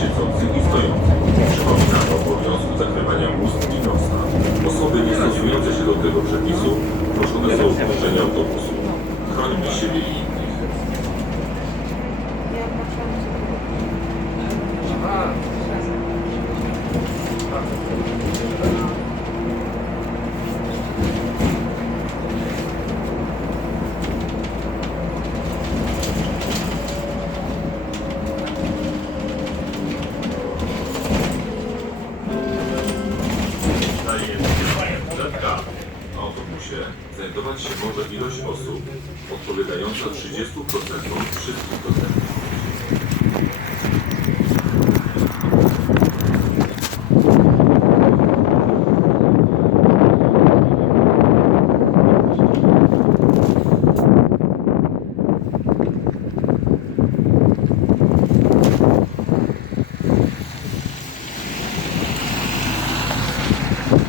siedzących i stojących. Przypomina o obowiązku zakrywania ust i nosa. Osoby nie stosujące się do tego przepisu proszone są o opuszczenie autobusu. Chrońmy siebie i ZK. W autobusie znajdować się może ilość osób odpowiadająca 30% wszystkich dostępnych